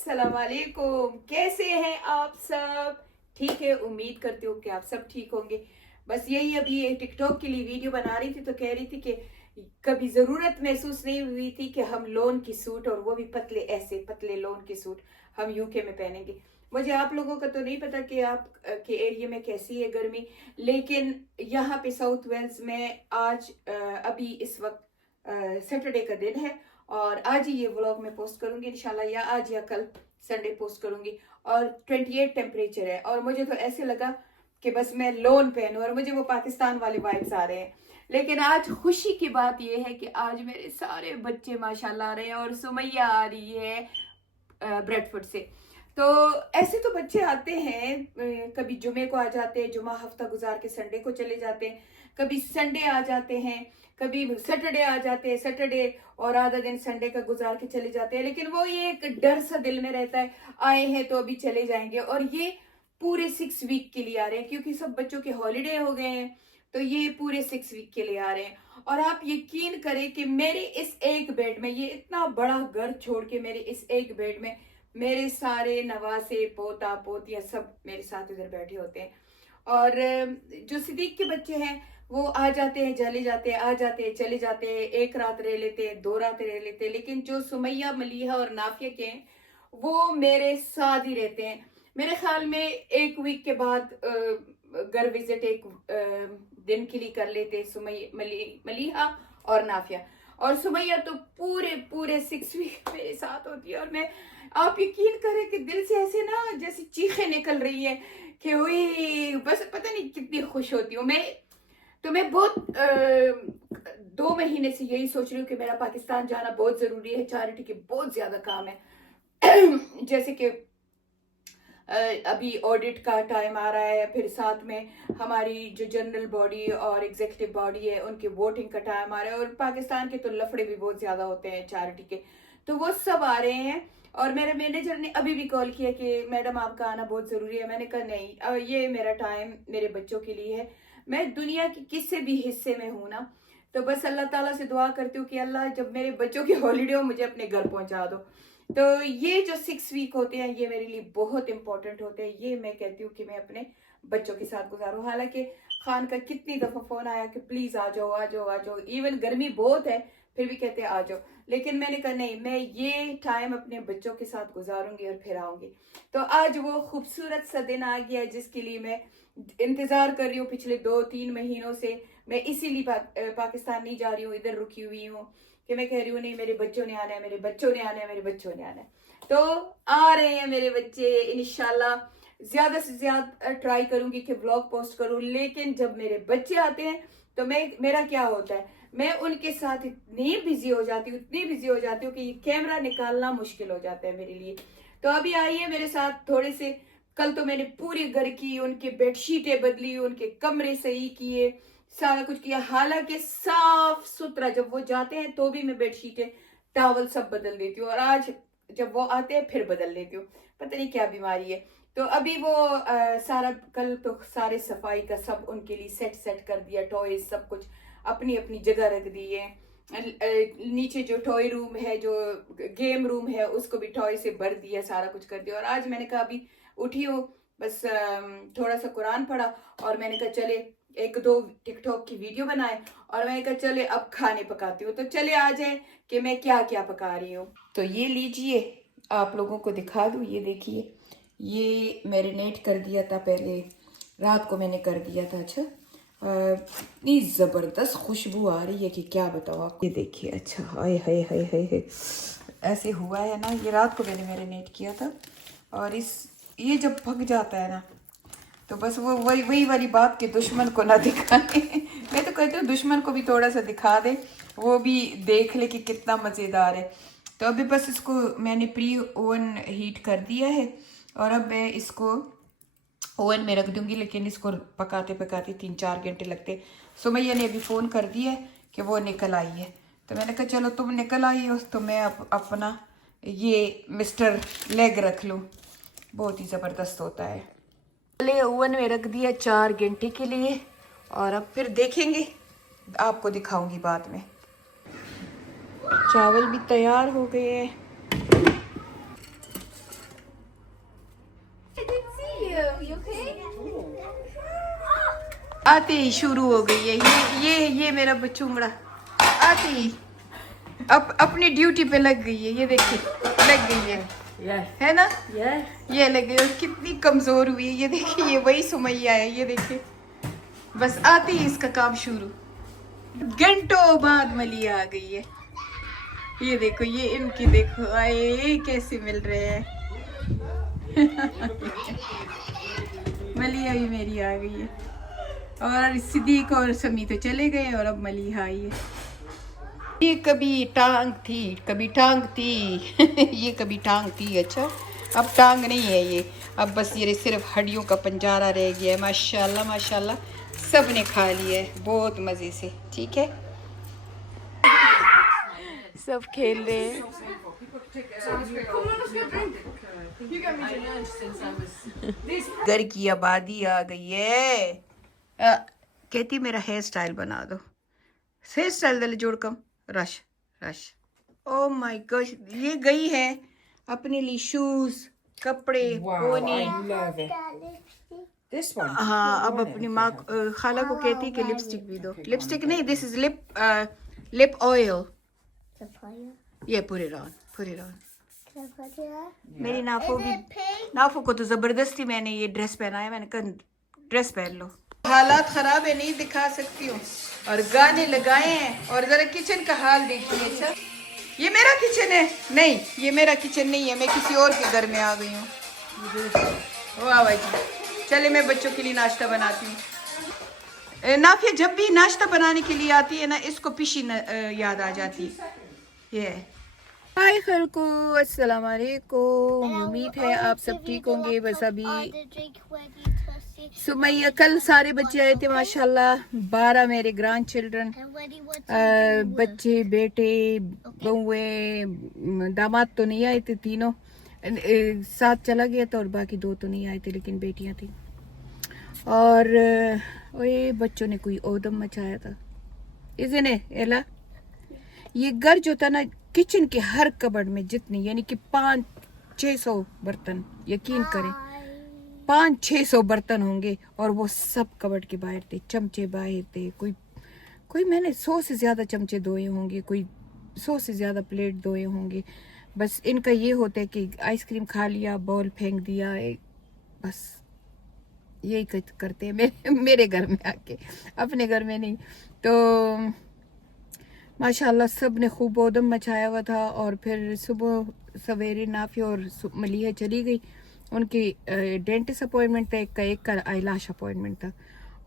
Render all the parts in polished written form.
अस्सलाम वालेकुम। कैसे हैं आप सब? ठीक है, उम्मीद करती हूँ कि आप सब ठीक होंगे। बस यही अभी एक टिकटॉक के लिए वीडियो बना रही थी तो कह रही थी कि कभी ज़रूरत महसूस नहीं हुई थी कि हम लोन की सूट, और वो भी पतले, ऐसे पतले लोन की सूट हम यूके में पहनेंगे। मुझे आप लोगों का तो नहीं पता कि आप के एरिया में कैसी है गर्मी, लेकिन यहाँ पे साउथ वेल्स में आज अभी इस वक्त सैटरडे का दिन है और आज ही ये व्लॉग मैं पोस्ट करूंगी इंशाल्लाह, या आज या कल संडे पोस्ट करूंगी। और 28 टेम्परेचर है और मुझे तो ऐसे लगा कि बस मैं लोन पहनूं और मुझे वो पाकिस्तान वाले वाइब्स आ रहे हैं। लेकिन आज खुशी की बात यह है कि आज मेरे सारे बच्चे माशाल्लाह आ रहे हैं और सुमैया आ रही है ब्रेडफोर्ड से। तो ऐसे तो बच्चे आते हैं, कभी जुमे को आ जाते हैं, जुमा हफ्ता गुजार के संडे को चले जाते हैं, कभी संडे आ जाते हैं, कभी सैटरडे आ जाते हैं, सैटरडे और आधा दिन संडे का गुजार के चले जाते हैं। लेकिन वो ये एक डर सा दिल में रहता है, आए हैं तो अभी चले जाएंगे। और ये पूरे 6 वीक के लिए आ रहे हैं क्योंकि सब बच्चों के हॉलीडे हो गए हैं, तो ये पूरे 6 वीक के लिए आ रहे हैं। और आप यकीन करें कि मेरे इस एक बेड में, ये इतना बड़ा घर छोड़ के मेरे इस एक बेड में मेरे सारे नवासे पोता पोतियां सब मेरे साथ इधर बैठे होते हैं। और जो सिद्दीक के बच्चे हैं वो आ जाते हैं चले जाते हैं, आ जाते हैं चले जाते हैं, एक रात रह लेते हैं, 2 रात रह लेते हैं। लेकिन जो सुमैया, मलीहा और नाफिया के हैं वो मेरे साथ ही रहते हैं। मेरे ख्याल में 1 वीक के बाद घर विजिट एक दिन के लिए कर लेते मलीहा और नाफिया। और सुमैया तो पूरे पूरे 6 वीक मेरे साथ होती है। और मैं, आप यकीन करें कि दिल से ऐसे ना जैसे चीखें निकल रही है कि वही, बस पता नहीं कितनी खुश होती हूँ मैं। तो मैं बहुत 2 महीने से यही सोच रही हूँ कि मेरा पाकिस्तान जाना बहुत जरूरी है, चैरिटी के बहुत ज्यादा काम है जैसे कि अभी ऑडिट का टाइम आ रहा है, फिर साथ में हमारी जो जनरल बॉडी और एग्जीक्यूटिव बॉडी है उनके वोटिंग का टाइम आ रहा है, और पाकिस्तान के तो लफड़े भी बहुत ज्यादा होते हैं चैरिटी के, तो वो सब आ रहे हैं। और मेरे मैनेजर ने अभी भी कॉल किया कि मैडम आपका आना बहुत जरूरी है। मैंने कहा नहीं, ये मेरा टाइम मेरे बच्चों के लिए है। मैं दुनिया के किसी भी हिस्से में हूं ना, तो बस अल्लाह ताला से दुआ करती हूँ कि अल्लाह जब मेरे बच्चों की हॉलीडे हो मुझे अपने घर पहुंचा दो। तो ये जो 6 वीक होते हैं ये मेरे लिए बहुत इंपॉर्टेंट होते हैं। ये मैं कहती हूँ कि मैं अपने बच्चों के साथ गुजारूं। हालांकि खान का कितनी दफा फोन आया कि प्लीज आ जाओ आ जाओ आ जाओ, इवन गर्मी बहुत है फिर भी कहते हैं आ जाओ। लेकिन मैंने कहा नहीं, मैं ये टाइम अपने बच्चों के साथ गुजारूंगी और फिर आऊंगी। तो आज वो खूबसूरत सा दिन आ गया जिसके लिए मैं इंतजार कर रही हूँ पिछले 2-3 महीनों से। मैं इसीलिए पाकिस्तान नहीं जा रही हूँ, इधर रुकी हुई हूँ कि मैं कह रही हूँ नहीं, मेरे बच्चों ने आना है, मेरे बच्चों ने आना है, मेरे बच्चों ने आना है। तो आ रहे हैं मेरे बच्चे, इंशाल्लाह ज्यादा से ज्यादा ट्राई करूंगी कि व्लॉग पोस्ट करूं। लेकिन जब मेरे बच्चे आते हैं तो मेरा क्या होता है, मैं उनके साथ इतनी बिजी हो जाती हूँ, इतनी बिजी हो जाती हूँ कि ये कैमरा निकालना मुश्किल हो जाता है मेरे लिए। तो अभी आइए मेरे साथ थोड़े से। कल तो मैंने पूरे घर की उनके बेडशीटें बदली, उनके कमरे सही किए, सारा कुछ किया। हालांकि साफ सुथरा, जब वो जाते हैं तो भी मैं बेडशीटें टॉवल सब बदल देती हूँ, और आज जब वो आते हैं फिर बदल लेती हूँ। पता नहीं क्या बीमारी है। तो अभी वो सारा, कल तो सारे सफाई का सब उनके लिए सेट कर दिया, टॉयज सब कुछ अपनी अपनी जगह रख दिए। नीचे जो टॉय रूम है, जो गेम रूम है, उसको भी टॉय से भर दिया, सारा कुछ कर दिया। और आज मैंने कहा अभी उठी हो, बस थोड़ा सा कुरान पढ़ा और मैंने कहा चले 1-2 टिकटॉक की वीडियो बनाए, और मैंने कहा चले अब खाने पकाती हूँ। तो चले आ जाए कि मैं क्या क्या पका रही हूँ। तो ये लीजिए, आप लोगों को दिखा दूँ, ये देखिए, ये मैरिनेट कर दिया था पहले, रात को मैंने कर दिया था। अच्छा, इतनी ज़बरदस्त खुशबू आ रही है कि क्या बताओ आप। ये देखिए, अच्छा, हाय हाय हाय हाय हाय, ऐसे हुआ है ना। ये रात को मैंने मैरिनेट किया था, और ये जब पक जाता है ना तो बस वो वही वाली बात कि दुश्मन को ना दिखाने मैं तो कहती हूँ दुश्मन को भी थोड़ा सा दिखा दे, वो भी देख ले कि कितना मज़ेदार है। तो अभी बस इसको मैंने प्री ओवन हीट कर दिया है, और अब मैं इसको ओवन में रख दूंगी। लेकिन इसको पकाते पकाते 3-4 घंटे लगते। सुमैया ने अभी फ़ोन कर दिया है कि वो निकल आई है, तो मैंने कहा चलो तुम निकल आई हो तो मैं अपना ये मिस्टर लेग रख लूँ। बहुत ही ज़बरदस्त होता है। पहले ओवन में रख दिया 4 घंटे के लिए, और अब फिर देखेंगे, आपको दिखाऊंगी बाद में। चावल भी तैयार हो गए हैं। you okay? आते ही शुरू हो गई है ये मेरा बचूंगड़ा आते ही अपनी ड्यूटी पे लग गई है। ये देखिए लग गई है है ना? ये लग गई और कितनी कमजोर हुई है। ये देखिए ये वही सुमैया है। ये देखिए बस आते ही इसका काम शुरू। घंटों बाद मलिया आ गई है। ये देखो ये इनकी देखो आए कैसे मिल रहे हैं। मलिया भी मेरी आ गई है और सिद्दीक और समी तो चले गए और अब मलिया आई है। ये कभी टांग थी कभी टांग थी ये कभी टांग थी। अच्छा अब टांग नहीं है ये, अब बस ये सिर्फ हड्डियों का पंजारा रह गया है। माशाल्लाह माशाल्लाह सब ने खा लिया है बहुत मज़े से। ठीक है सब खेल रहे हैं। घर की आबादी आ गई है। कहती मेरा हेयर स्टाइल बना दो। हेयर स्टाइल दल जोड़ कम रश रश। ओ माय गॉड ये गई है अपने लिए शूज कपड़े पोनी। हाँ अब अपनी माँ खाला को कहती है कि लिपस्टिक भी दो। लिपस्टिक नहीं दिस इज लिप ऑयल। ये पूरे रॉन मेरी नाफो को तो जबरदस्ती मैंने ये ड्रेस पहनाया। मैंने कहा ड्रेस पहन लो। हालात खराब है नहीं दिखा सकती हूँ और गाने लगाए हैं। और जरा किचन का हाल देखिए। अच्छा ये मेरा किचन है? नहीं ये मेरा किचन नहीं है, मैं किसी और के घर में आ गई हूँ। वाह वाह जी चले मैं बच्चों के लिए नाश्ता बनाती हूँ। नाफिया जब भी नाश्ता बनाने के लिए आती है ना इसको पिशी याद आ जाती है। ये हाय खलको अस्सलाम वालेकुम। उम्मीद है आप सब ठीक होंगे। बस अभी सुमैया कल सारे बच्चे आए थे माशाल्लाह 12 मेरे ग्रैंड चिल्ड्रन बच्चे बेटे बहुए दामाद तो नहीं आए थे। तीनों साथ चला गया था और बाकी 2 तो नहीं आए थे लेकिन बेटियां थी। और ये बच्चों ने कोई ओदम मचाया था। इसने एला ये घर जो था ना किचन के हर कबर्ड में जितनी यानी कि 500-600 बर्तन यकीन करें 500-600 बर्तन होंगे और वो सब कबर्ड के बाहर थे। चमचे बाहर थे। कोई मैंने 100 से ज्यादा चमचे धोए होंगे, कोई 100 से ज्यादा प्लेट धोए होंगे। बस इनका ये होता है कि आइसक्रीम खा लिया बॉल फेंक दिया बस यही करते हैं मेरे घर में आके, अपने घर में नहीं। तो माशाल्लाह सब ने खूब ओदम मचाया हुआ था। और फिर सुबह सवेरे नाफी और मलिया चली गई। उनकी डेंटिस्ट अपॉइंटमेंट था, एक का आईलाश अपॉइंटमेंट था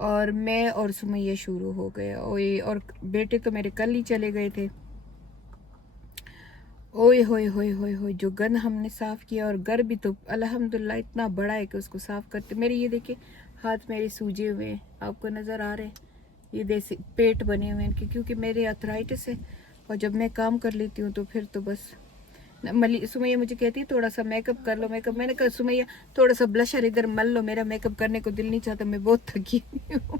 और मैं और सुमैया शुरू हो गए। और बेटे तो मेरे कल ही चले गए थे। ओए होए होए होए होए जो गंद हमने साफ किया। और घर भी तो अल्हम्दुलिल्लाह इतना बड़ा है कि उसको साफ करते मेरे ये देखिए हाथ मेरे सूजे हुए हैं, आपको नज़र आ रहे हैं। ये देसी पेट बने हुए हैं क्योंकि मेरे अर्थराइटिस है और जब मैं काम कर लेती हूँ तो फिर तो बस सुमैया मुझे कहती है थोड़ा सा मेकअप कर लो। मैंने कहा सुमैया थोड़ा सा ब्लशर इधर मल लो, मेरा मेकअप करने को दिल नहीं चाहता, मैं बहुत थकी हुई हूँ।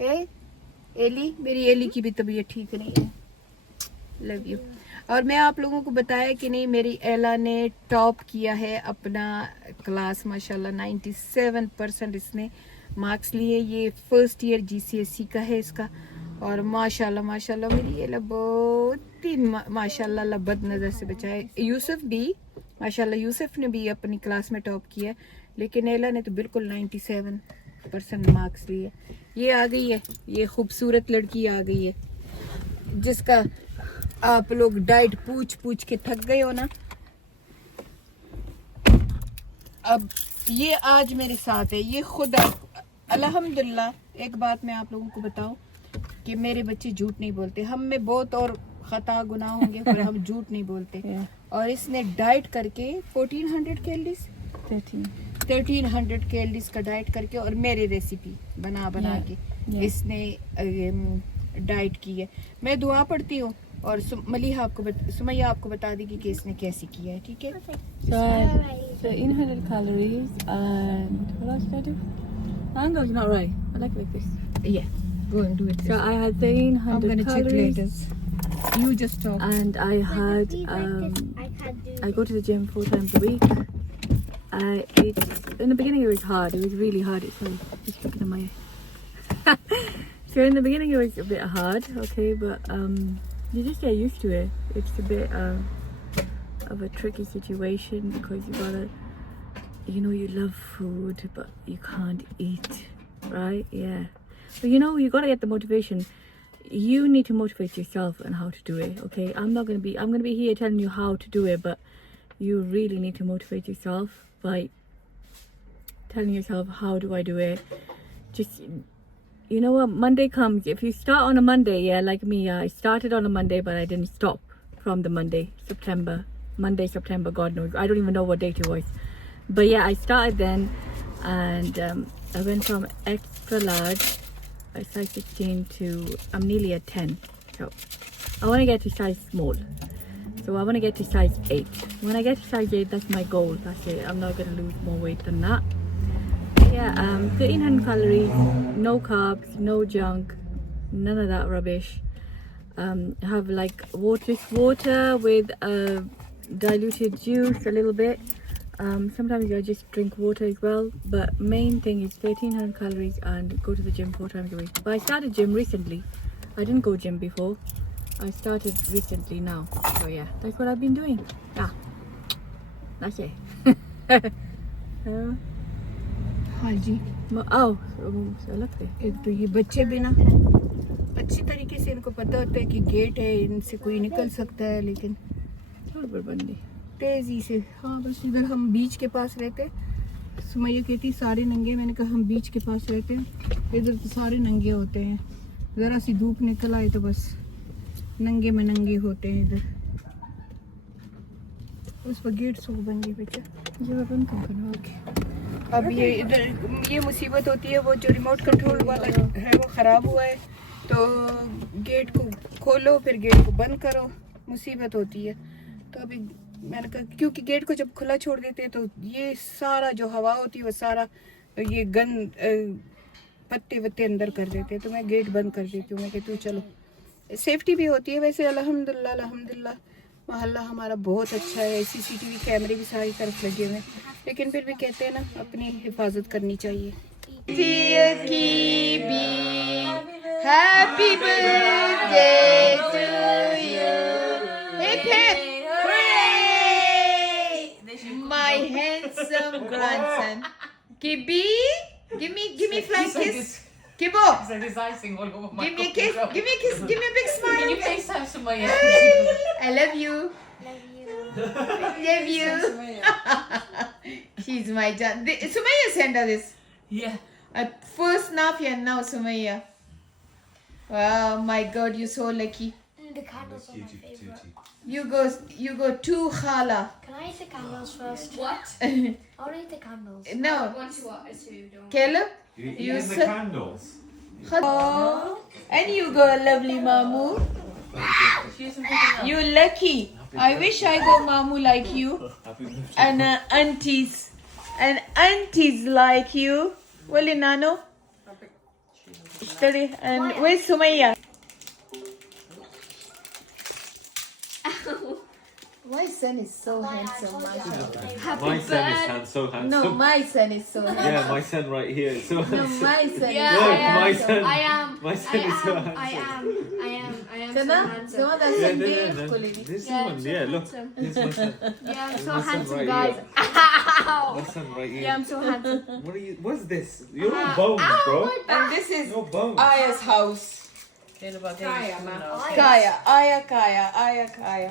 एली मेरी एली की भी तबीयत ठीक नहीं है। Love you. और मैं आप लोगों को बताया कि नहीं मेरी एला ने टॉप किया है अपना क्लास माशाल्लाह 97% इसने मार्क्स लिए। ये फर्स्ट ईयर GCSE का है इसका। और माशाल्लाह माशाल्लाह मेरी एला बहुत ही माशाल्लाह अल्लाह बद नज़र से बचाए। यूसुफ भी माशाल्लाह यूसुफ ने भी अपनी क्लास में टॉप किया लेकिन एला ने तो बिल्कुल 97% मार्क्स लिए। ये आ गई है, ये खूबसूरत लड़की आ गई है जिसका आप लोग डाइट पूछ के थक गए हो ना। अब ये आज मेरे साथ है, ये खुद अल्हम्दुलिल्लाह। एक बात मैं आप लोगों को बताऊं कि मेरे बच्चे झूठ नहीं बोलते। हम में बहुत और खता गुनाह होंगे पर हम झूठ नहीं बोलते। और इसने डाइट करके 1400 कैलोरीज 1300 कैलोरीज का डाइट करके और मेरी रेसिपी बना के इसने डाइट की है। मैं दुआ पढ़ती हूँ और सुमैया आपको बता देगी कि इसने कैसे किया है। ठीक है। So 1300 calories and what else did I do? Mango's not right. I like it like this. Yeah, go and do it. So I had 1300 I'm gonna calories. check later. You just talk. And I had I go to the gym 4 times a week. It's in the beginning it was hard. It was really hard. Sorry, just looking at my. So in the beginning it was a bit hard, okay, but you just get used to it. It's a bit of a tricky situation because you gotta, you love food, but you can't eat, right? Yeah. But you gotta get the motivation. You need to motivate yourself on how to do it, okay? I'm gonna be here telling you how to do it, but you really need to motivate yourself by telling yourself, how do I do it? Just, Monday comes. If you start on a Monday, yeah, like me, I started on a Monday, but I didn't stop from the Monday, September, God knows. I don't even know what date it was. But yeah, I started then, and I went from extra large, a size 16 to, I'm nearly at 10. So I want to get to size small. So I want to get to size 8. When I get to size 8, that's my goal. That's it. I'm not going to lose more weight than that. Yeah, 1300 calories, no carbs, no junk, none of that rubbish. Have like water with diluted juice a little bit. Sometimes I just drink water as well, but main thing is 1300 calories and go to the gym 4 times a week. But I started gym recently. I didn't go gym before. I started recently now. So yeah, that's what I've been doing. Yeah, that's it. हाँ जी। लगता है एक तो ये बच्चे भी ना अच्छी तरीके से इनको पता होता है कि गेट है, इनसे कोई निकल सकता है, लेकिन बंदी तेजी से। हाँ, बस इधर हम बीच के पास रहते। सुमैया कहती सारे नंगे, मैंने कहा हम बीच के पास रहते हैं, इधर तो सारे नंगे होते हैं, ज़रा सी धूप निकल आए तो बस नंगे में नंगे होते हैं इधर। उस पर गेट सो बन गई बेटा, ये बंद करना। ओके, अब ये इधर ये मुसीबत होती है, वो जो रिमोट कंट्रोल वाला है वो ख़राब हुआ है, तो गेट को खोलो फिर गेट को बंद करो, मुसीबत होती है। तो अभी मैंने कहा क्योंकि गेट को जब खुला छोड़ देते हैं तो ये सारा जो हवा होती है वो सारा ये गंद पत्ते वत्ते अंदर कर देते हैं, तो मैं गेट बंद कर देती हूँ। मैं कहती हूँ चलो सेफ्टी भी होती है। वैसे अल्हम्दुलिल्लाह मोहल्ला हमारा बहुत अच्छा है, CCTV कैमरे भी सारी तरफ लगे हुए हैं, लेकिन फिर भी कहते हैं ना अपनी हिफाजत करनी चाहिए। Happy birthday to you, my handsome grandson Kibby, give me flying kiss. Kibbo, There's icing all over my give me a kiss, give me a kiss, give me a big smile. Can you FaceTime Sumaya? I love you. Love you. She's my John. Sumaya sent her this. Yeah. At first Nafia and now Sumaya. Wow, my God, you're so lucky. The candles are my favorite. You go to Khala. Can I eat the candles first? What? I want to eat the candles. No. One to what? Two, don't. Kello? You You eating the said- candles? Oh, and you go lovely Mamu. You lucky. I wish I go Mamu like you. And aunties. And aunties like you. Wali Nano? Study. And where's Sumaya? My son is so handsome, mashallah. My son is so handsome. No, my son is so handsome. Yeah, my son right here is so No, handsome. my son Yeah, is Look, I am. my son. I am. My son is so handsome. I am so Sana? handsome. So that's Yeah, a no, gift. no, no. Colini. This Yeah, one, so yeah, look. handsome. Here's my son. Yeah, I'm so My son handsome, right guys. here. Ow! My son right here. Yeah, I'm so handsome. What are you? What's this? You're all bones, bro. And this is No bones. Aya's house. Kaya.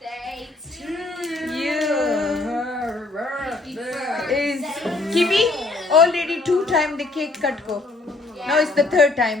Birthday to you is Kibi already 2 times the cake cut ko now it's the 3rd time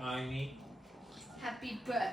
Tiny. happy birthday.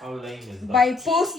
How lame is that? by post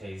tiny.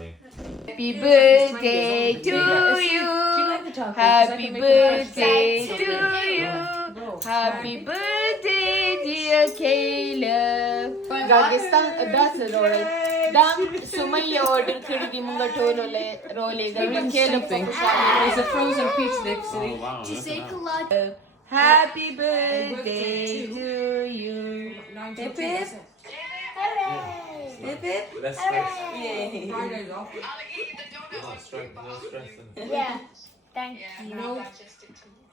lame. Happy birthday to you. Happy birthday to you. Happy birthday, dear Caleb. Pakistan बस role दम Sumaiya order करी दी मुंगा Tolo ले रोले गई खेलो There's a frozen peach lips. Oh wow. Just look say at that. collage. Happy birthday to you. Hip hip. Hip hip. Less stress. Yay. No stress. No stress. Yeah. Thank you.